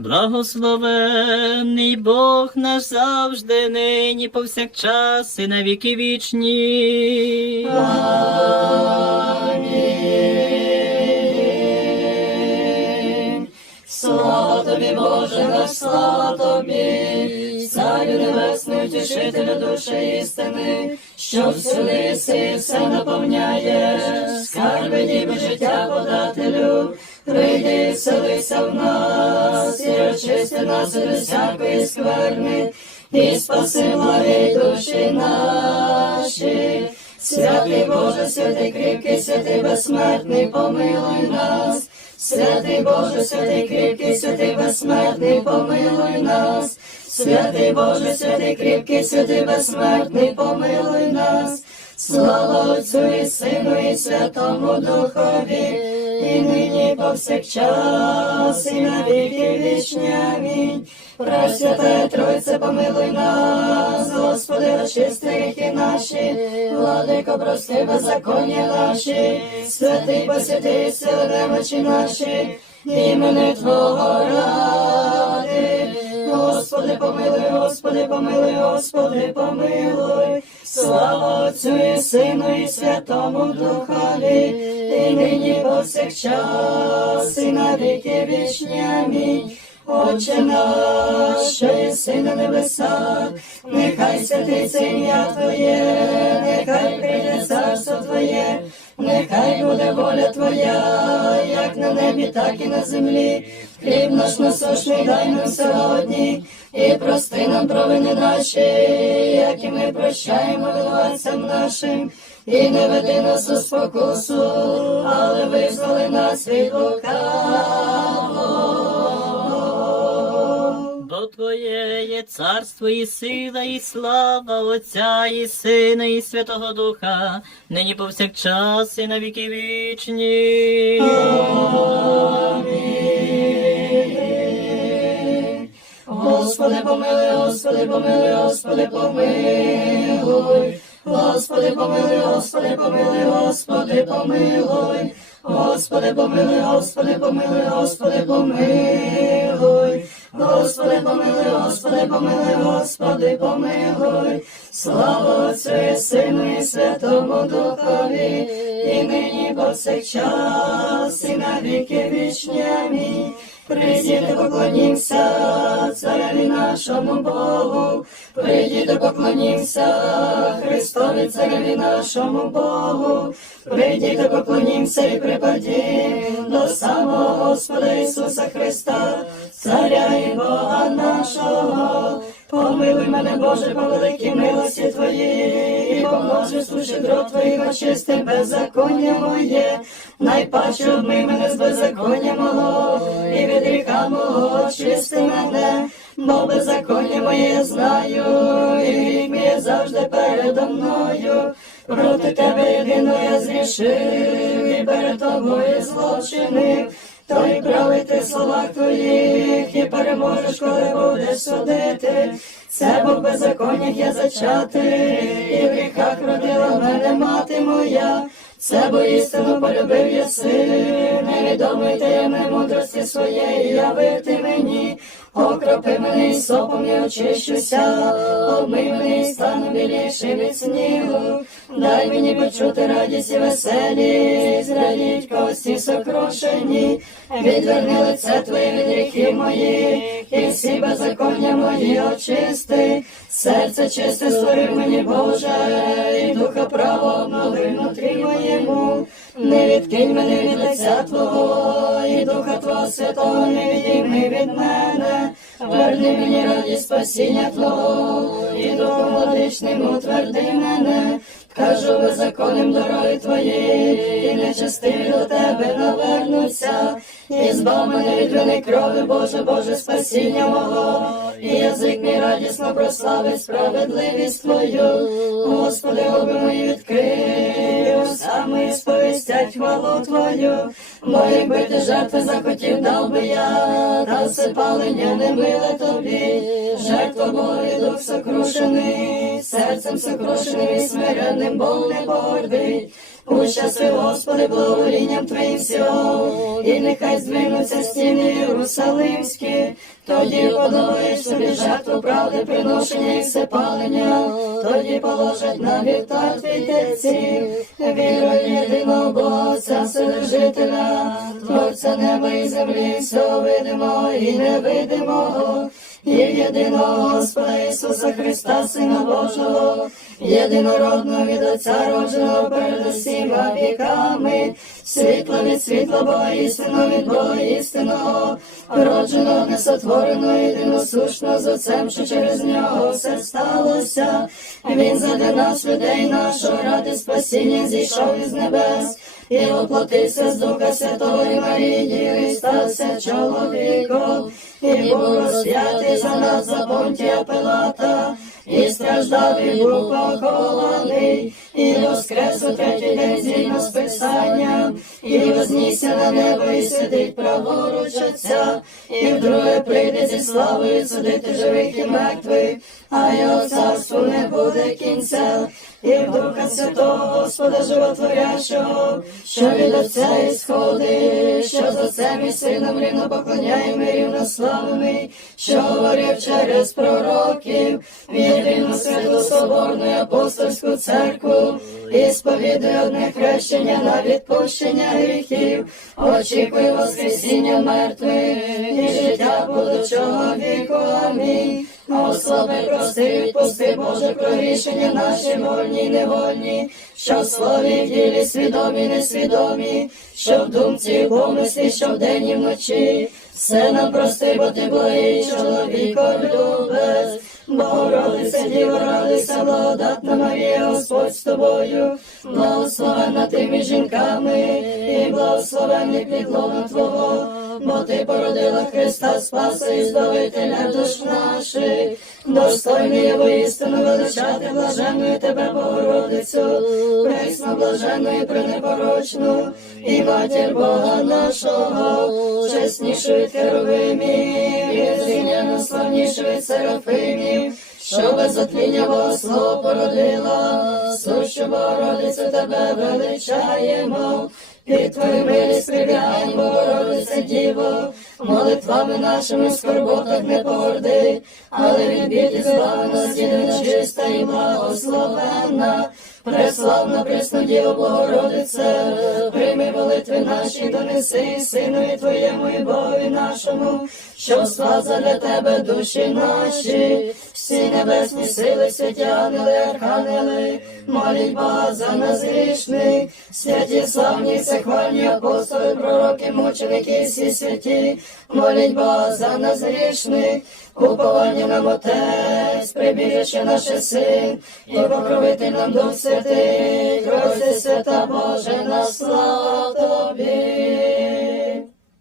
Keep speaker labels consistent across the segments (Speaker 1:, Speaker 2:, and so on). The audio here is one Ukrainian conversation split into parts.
Speaker 1: Благословений Бог наш завжди, нині повсякчас і на віки вічні.
Speaker 2: Амінь. Слава тобі, Боже наш, слава тобі, Царю небесний, утішителю душі істини, що всюди єси все наповняєш, скарби ніби життя подателю, прийди вселися в нас, і очисти нас від всякої скверни, і спаси благі душі наші. Святий Боже, святий кріпкий, святий безсмертний, помилуй нас. Святий Боже, святий кріпкий, святий безсмертний, помилуй нас. Святий Боже, святий кріпкий, святий безсмертний, помилуй нас. Слава Отцю і Сину, і Святому Духові, і нині повсякчас, і на віки вічні. Амінь. Пресвятая Тройце, помилуй нас, Господи, очисти гріхи наші, владико, прости беззаконня наші, святий посвятий сили немочі наші, імени Твого ради. Господи, помилуй, Господи, помилуй, Господи, помилуй. Слава Отцю і Сину, і Святому Духові, і нині повсякчас, і на віки вічні. Амінь. Отче наш, що єси на небесах, нехай святиться ім'я Твоє, нехай прийде царство Твоє, нехай буде воля Твоя, як на небі, так і на землі. Хліб наш насущний дай нам сьогодні, і прости нам провини наші, як і ми прощаємо винуватцям нашим, і не веди нас у спокусу, але визволи нас від лукавого.
Speaker 1: Твоє є царство і сила, і слава Отця, і Сина, і Святого Духа, нині повсякчас і на віки вічні.
Speaker 2: Господи, помилуй, Господи, помилуй, Господи, помилуй. Господи, помилуй, Господи, помилуй, Господи, помилуй. Господи, помилуй, Господи, помилуй, Господи, помилуй. Господи, помилуй, Господи, помилуй, Господи, помилуй. Слава Отцю і Сину і Святому Духові, і нині повсякчас, і на віки вічні. Амінь. Прийдіте, поклонімся цареві нашому Богу, прийдіте, поклонімся Христові цареві нашому Богу, прийдіте, поклонімся і припадім до самого Господа Ісуса Христа, царя і Бога нашого. Помилуй мене, Боже, по великій милості Твоїй, і по множеству щедрот Твоїх очисти беззаконня моє, найпаче обмий мене з беззаконня мого, і від гріха мого очисти мене, бо беззаконня моє знаю, і гріх мій завжди передо мною. Проти Тебе єдино я зрішив, і перед тобою злочинив. То й правий ти слова твоїх, і переможеш, коли будеш судити. Це Бог беззаконнях я зачати, і в гріхах родила мене мати моя. Це бо істину полюбив єси, невідомий таємне мудрості своєї, явив ти мені. Окропи мене сопом я очищуся, обмий мене і стану біліший від снігу. Дай мені почути радість і веселість, зрадіть кості сокрушені, відверни лице твоє від гріхів моїх, і всі беззаконня мої очисти. Серце чисте створив мені Боже, і духа право обнови внутрі моєму. Не відкинь мене від лиця Твого, і духа Твого святого не відійми від мене. Верни мені радість спасіння Твого, і духом владичним утверди мене. Кажу беззаконним дороги твої, і нечестиві до тебе навернуться, і збав мене від вини крови, Боже, Боже, спасіння мого, і мій радісно прославить справедливість Твою, Господи, губи мої відкрий, уста сповістять хвалу Твою, бо якби ти жертви захотів, дав би я, та все палення не миле тобі, жертва і дух сокрушений, серцем сокрушеним і смиренним Бог не погордить. У Господи, благоволінням Твоїм всього, і нехай здвинуться стіни Єрусалимські, тоді подобаєш собі жертву правди, приношення і всепалення, тоді положать на вівтар твій терці, вірою єдиного Бога, Отця Творця неба і землі, всього видимого і невидимого, і єдиного Господа Ісуса Христа, Сина Божого, єдинородного від Отця родженого перед усіма віками, світло від світла Бога, істину від Бога істинного, родженого, несотвореного, єдиносушного з Отцем, що через нього все сталося. Він задля нас, людей нашого, ради спасіння зійшов із небес. І оплатився з Духа Святого і Марії, і стався чоловіком, і був розп'ятий за нас за понтія Пилата, і страждав, і був похований, і воскрес у третій день згідно з Писанням, і вознісся на небо, і сидить праворуч Отця, і вдруге прийде зі славою судити живих і мертвих, а його царству не буде кінця. І в Духа Святого Господа Животворящого, що від Отця ісходить, що з Отцем і Сином рівно поклоняємо і рівнославимо, що говорив через пророків, в єдину святу соборну і апостольську церкву, і сповідує одне хрещення на відпущення гріхів, очікує Воскресіння мертвих і життя будучого віку. Амінь. Господи, прости, відпусти, Боже, про рішення наші вольні й невольні, що в слові в ділі свідомі, несвідомі, що в думці і в помислі, що вдень і вночі. Все нам прости, бо ти благий чоловіко любець. Богородиця, Діво, радуйся, благодатна Марія, Господь з тобою, благословенна ти між жінками, і благословенний підлона Твого, бо ти породила Христа, Спаса і Збавителя душ наших, достойний є воістину величати блаженною тебе, Богородицю, пресно блаженну і пренепорочну, і матір Бога нашого, чеснішу від херовимів, і зрівняно славнішу серафимів, що без отління Бога слово породила, сущу Богородицю тебе величаємо. Під твою милість прибігань, Богородице Діво, молитвами нашими скорботах не погорди, але від біди збави нас єдина чиста і благословенна, преславна пресну Діво Богородице, прийми молитви наші, донеси Синові Твоєму і Богові нашому, що слава для Тебе душі наші, всі небесні сили, святі ангели, архангели, моліть Бога за нас грішних, святі славні, всехвальні апостоли, пророки, мученики, всі святі, моліть Бога за нас грішних, уповання нам Отець, прибіжище наше син, і покровитель нам Дух Святий, Тройці свята Боже, на слава Тобі.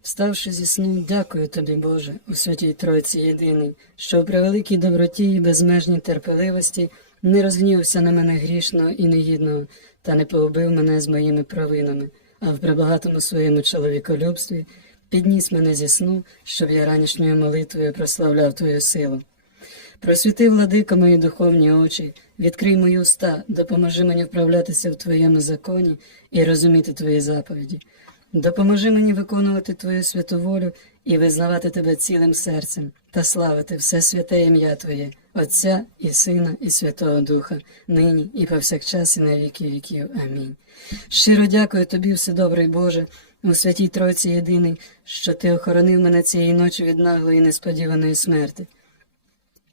Speaker 3: Вставши зі сну, дякую тобі, Боже, у святій Тройці єдиний, що в превеликій доброті і безмежній терпеливості не розгнівся на мене грішного і негідного, та не погубив мене з моїми провинами, а в пребагатому своєму чоловіколюбстві підніс мене зі сну, щоб я ранішньою молитвою прославляв твою силу. Просвіти, владико, мої духовні очі, відкрий мої уста, допоможи мені вправлятися в Твоєму законі і розуміти Твої заповіді. Допоможи мені виконувати Твою святу волю і визнавати Тебе цілим серцем та славити все святе ім'я Твоє, Отця і Сина, і Святого Духа, нині і повсякчас, і на віки віків. Амінь. Щиро дякую Тобі, Вседобрий Боже, у святій Тройці єдиний, що Ти охоронив мене цієї ночі від наглої несподіваної смерти.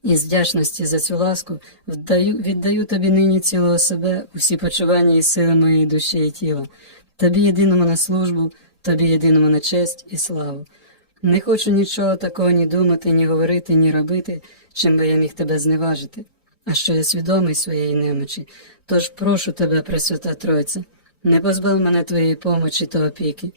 Speaker 3: І з вдячності за цю ласку вдаю, віддаю тобі нині цілого себе, усі почування і сили моєї душі і тіла, тобі єдиному на службу, тобі єдиному на честь і славу. Не хочу нічого такого ні думати, ні говорити, ні робити, чим би я міг тебе зневажити, а що я свідомий своєї немочі. Тож прошу тебе, Пресвята Тройця, не позбав мене твоєї помочі та опіки.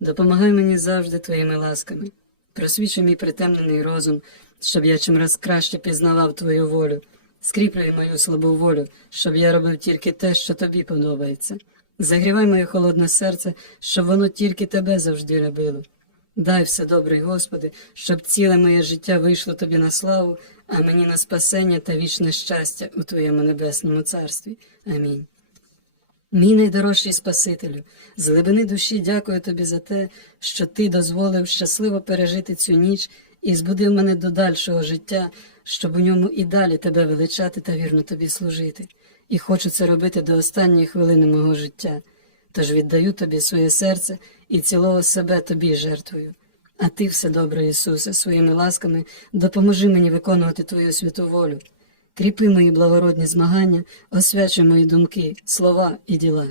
Speaker 3: Допомагай мені завжди твоїми ласками. Просвічуй мій притемнений розум, щоб я чимраз краще пізнавав твою волю. Скріплюй мою слабу волю, щоб я робив тільки те, що тобі подобається. Загрівай моє холодне серце, щоб воно тільки тебе завжди любило. Дай все добрий Господи, щоб ціле моє життя вийшло тобі на славу, а мені на спасення та вічне щастя у Твоєму небесному царстві. Амінь. Мій найдорожчий Спасителю, з глибини душі дякую тобі за те, що ти дозволив щасливо пережити цю ніч і збудив мене до дальшого життя, щоб у ньому і далі тебе величати та вірно тобі служити. І хочу це робити до останньої хвилини мого життя. Тож віддаю тобі своє серце і цілого себе тобі жертвую. А ти, все добре, Ісусе, своїми ласками допоможи мені виконувати Твою святу волю. Кріпи мої благородні змагання, освячуй мої думки, слова і діла.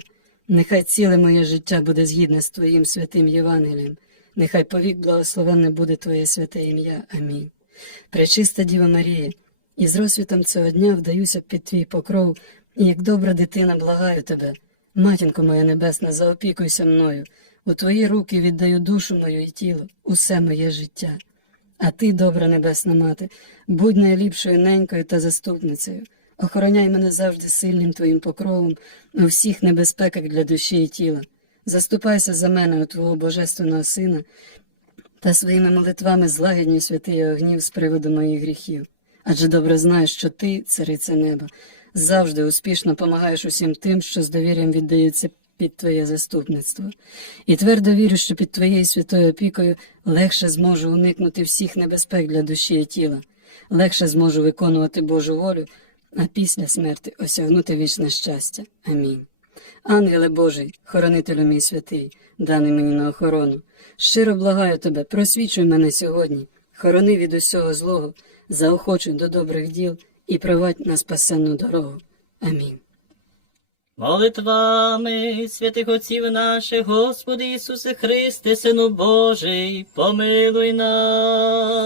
Speaker 3: Нехай ціле моє життя буде згідне з Твоїм святим Євангелієм. Нехай повік благословенне буде Твоє святе ім'я. Амінь. Пречиста Діва Марія, і з розсвітом цього дня вдаюся під твій покров, і як добра дитина благаю тебе. Матінко моя небесна, заопікуйся мною. У твої руки віддаю душу мою і тіло, усе моє життя. А ти, добра небесна мати, будь найліпшою ненькою та заступницею. Охороняй мене завжди сильним твоїм покровом у всіх небезпеках для душі і тіла. Заступайся за мене у твого божественного сина та своїми молитвами злагідній святий огнів з приводу моїх гріхів. Адже добре знаєш, що ти, цариця неба, завжди успішно помагаєш усім тим, що з довір'ям віддаються під твоє заступництво. І твердо вірю, що під твоєю святою опікою легше зможу уникнути всіх небезпек для душі і тіла, легше зможу виконувати Божу волю, а після смерти осягнути вічне щастя. Амінь. Ангеле Божий, хоронителю мій святий, даний мені на охорону, щиро благаю тебе, просвічуй мене сьогодні, хорони від усього злого, заохочуй до добрих діл і провадь на спасенну дорогу. Амінь.
Speaker 1: Молитвами святих отців наших, Господи Ісусе Христе, Сину Божий, помилуй нас.